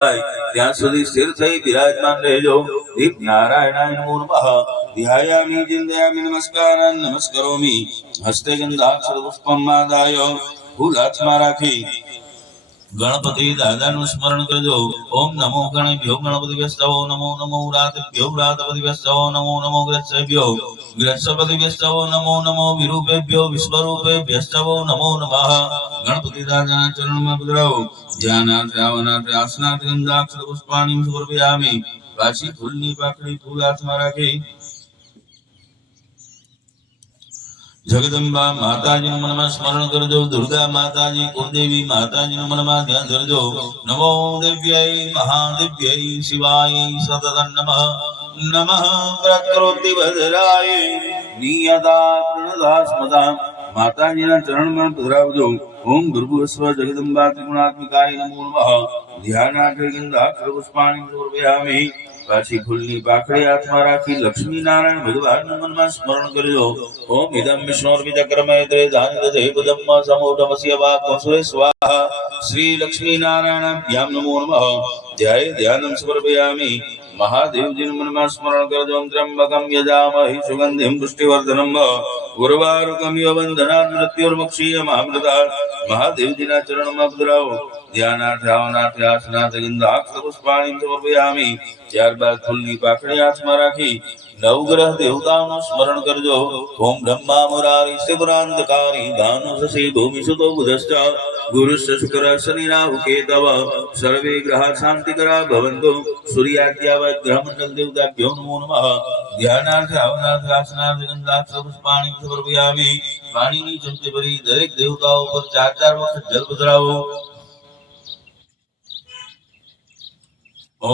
ત્યાં સુધી સ્થિર થઈ બિરાજમાન રહેજો. દીપ નારાયણાય નમો નમઃ. ધ્યાયામિ ચિંતયામિ નમસ્કારાન નમસ્કરોમિ. હસ્તે ગંધાક્ષર પુષ્પમ આદાય ફૂલ હાથમાં રાખી ગણપતિ દાદાનું સ્મરણ કરજો. ઓમ નમો ગણેભ્યો ગણપતિભ્યો નમો નમો રાતભ્યો રાતપતિભ્યો નમો નમો ગ્રત્સેભ્યો ગ્રત્સપતિભ્યો નમો નમો વિરૂપેભ્યો વિશ્વરૂપેભ્યો નમો નમઃ. ગણપતિ દાદાના ચરણમાં પધરાવો. ધ્યાનાર્થ રાવનાર્થ આસનાર્થ ગંધાક્ષર પુષ્પાણિ સમર્પયામિ. પાછી ફૂલની પાકડી ફૂલ હાથમાં રાખી જગદંબા માતાજીનું મનમાં સ્મરણ કરજો. દુર્ગા માતાજી કુળદેવી માતાજીનું મનમાં ધ્યાન ધરજો. નમો દિવ્યૈ મહાદિવ્યૈ શિવાય સતત નમઃ. નમઃ પ્રકૃતિ ભદ્રાય નિયતા પ્રણતા સ્મતા. માતાજીના ચરણમાં પધરાવજો. ઓમ ભૃગુસ્વ જગદંબા ત્રિગુણાત્મિકાય નમો નમઃ. ધ્યાનાર્થ ગંધાક્ષર પુષ્પાણિ સમર્પયામિ. પાછી ફૂલની પાકડી હાથમાં રાખી લક્ષ્મી નારાયણ ભગવાનનું મનમાં સ્મરણ કરજો. ઓમ ઇદમ વિષ્ણોર્પિત કર્મયત્રે ધાનિદધે પદમ સમોઢમસ્ય વાક્વસુરે સ્વાહા. શ્રી લક્ષ્મી નારાયણાભ્યામ નમો નમઃ. ધ્યાય ધ્યાનમ સમર્પયામિ. મહાદેવજીનું મનમાં સ્મરણ કરજો. ત્રંબકમ યજામહે સુગંધિમ પુષ્ટિવર્ધનમ ઉર્વારુકમ ઇવ બંધનાન મૃત્યુર્મક્ષીયમામૃતા. મહાદેવજીના ચરણમાં પધરાવો. ધ્યાનાર્થ રાવનાર્થ આસનાર્થ ગંધાક્ષર પુષ્પાણિ સમર્પયામિ. ત્યારબાદ ફૂલની પાકડી હાથમાં રાખી નવગ્રહ દેવતાઓનું સ્મરણ કરજો. ઓમ બ્રહ્મા મુરારી શિવરાંધકારી ભાનુ શશી ભૂમિ સુતો બુધશ્ચ ગુરુશ્ચ શુક્ર શનિ રાહુ કેતવ સર્વે ગ્રહા શાંતિકરા ભવન્તુ. સૂર્યાદ્યાવત ગ્રહ મંડળ દેવતાભ્યો નમો નમઃ. ધ્યાનાર્થ રાવનાર્થ આસનાર્થ ગંધાક્ષર પુષ્પાણિ સમર્પયામિ. પાણીની ચમચી ભરી દરેક દેવતાઓ પર 4 વખત જલ પધરાવો.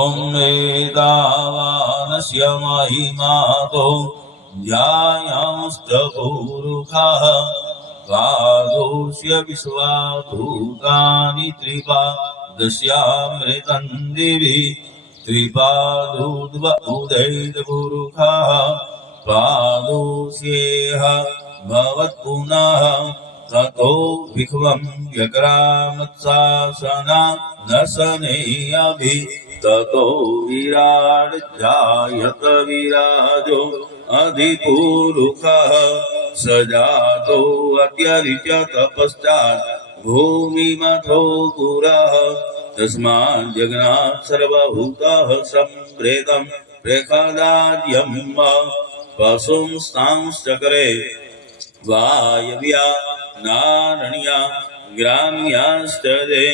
ઓમ વેદાવાનસ્ય મહિમાતો ધ્યાયાંસ્તપુરુષાઃ દ્વાદોષ્ય વિશ્વાભૂતાનિ ત્રિપાદસ્યામૃતં દિવિ ત્રિપાદોદ્વ ઉદૈત પુરુષાઃ દ્વાદોષ્યેહ ભવત્પુનઃ તતો વિશ્વં વ્યક્રામત્સાસના નસનેયભિ તતો વિરાડ જાયત વિરાજો અધિપુરુષઃ સજાતો અત્યરિત્ય તપશ્ચાત ભૂમિમથો પુરઃ. તસ્માદ જગન્નાથ સર્વભૂતઃ સંપ્રેતં પ્રેખદાદ્યમ પશુંસ્તાંશ્ચક્રે વાયવ્યા નારણ્યા ગ્રામ્યાશ્ચ દે.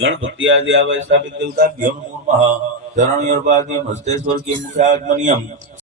ગણપત્યાદિ સ્થાપિત દેવતાભ્યો નમો નમઃ. ચરણયોર્પાદ્યમ હસ્તે સ્વર્ગીય મુખાગ્મનિયમ